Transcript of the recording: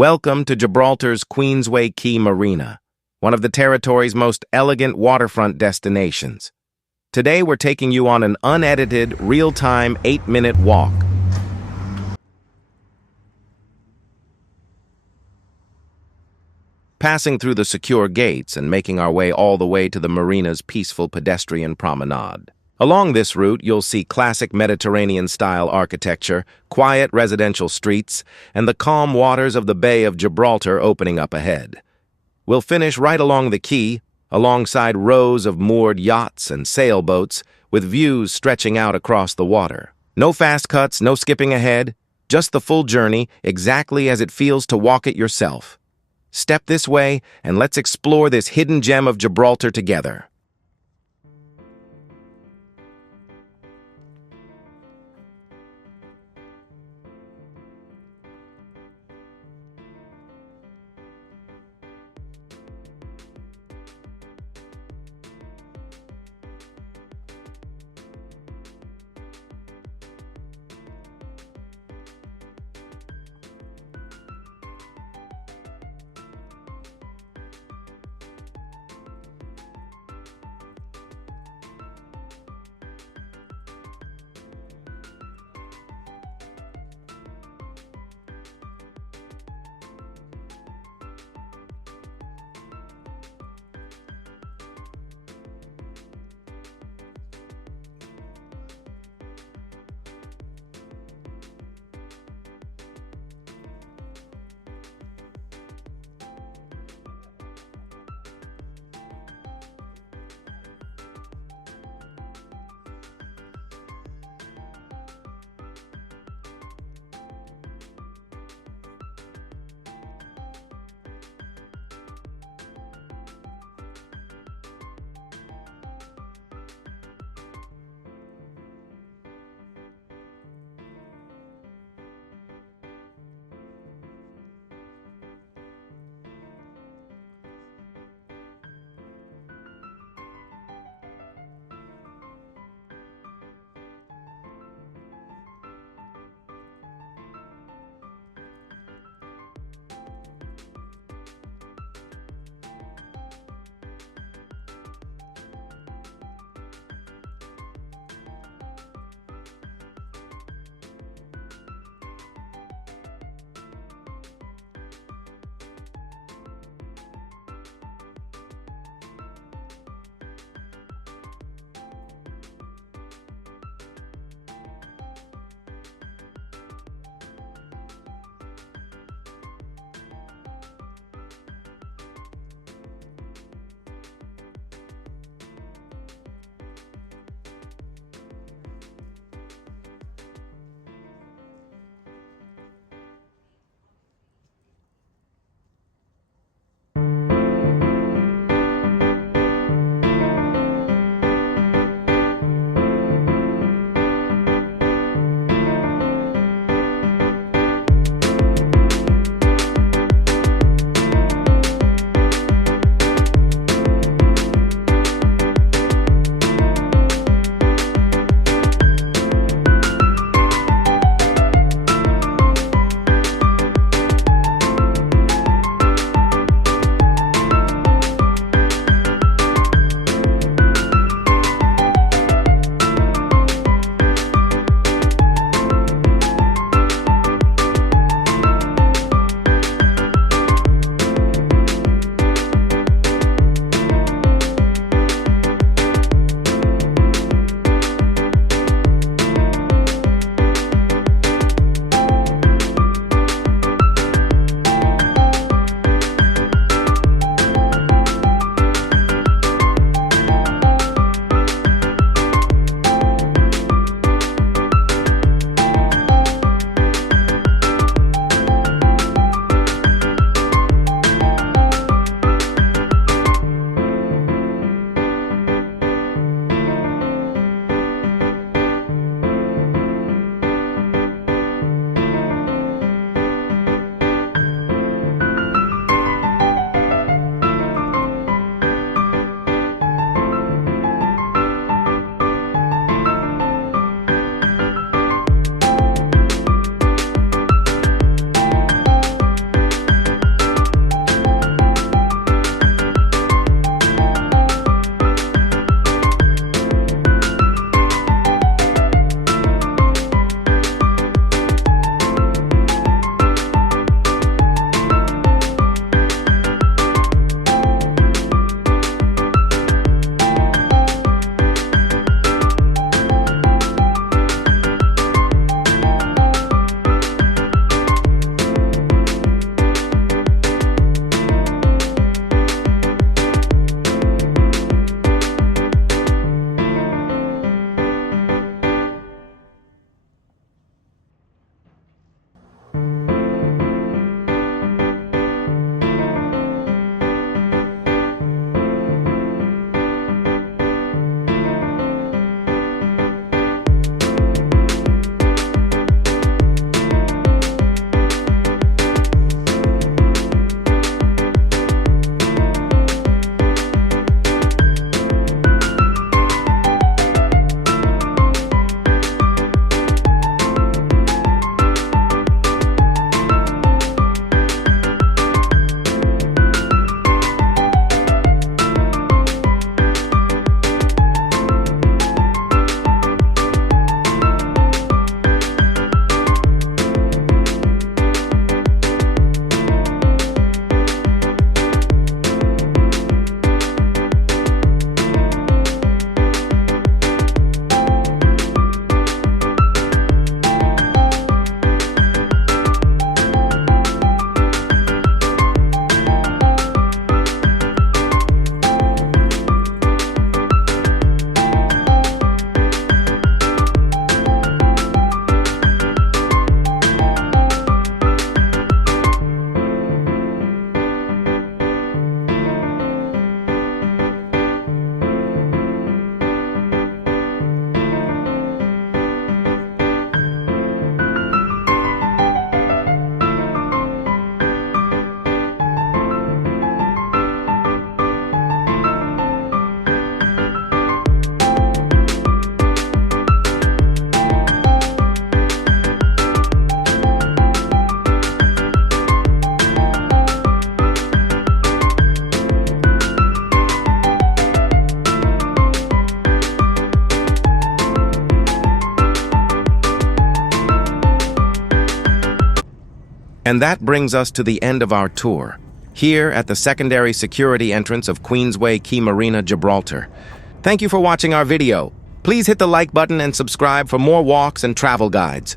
Welcome to Gibraltar's Queensway Quay Marina, one of the territory's most elegant waterfront destinations. Today we're taking you on an unedited, real-time 8-minute walk. Passing through the secure gates and making our way all the way to the marina's peaceful pedestrian promenade. Along this route, you'll see classic Mediterranean-style architecture, quiet residential streets, and the calm waters of the Bay of Gibraltar opening up ahead. We'll finish right along the quay, alongside rows of moored yachts and sailboats, with views stretching out across the water. No fast cuts, no skipping ahead, just the full journey, exactly as it feels to walk it yourself. Step this way, and let's explore this hidden gem of Gibraltar together. And that brings us to the end of our tour, here at the secondary security entrance of Queensway Quay Marina, Gibraltar. Thank you for watching our video. Please hit the like button and subscribe for more walks and travel guides.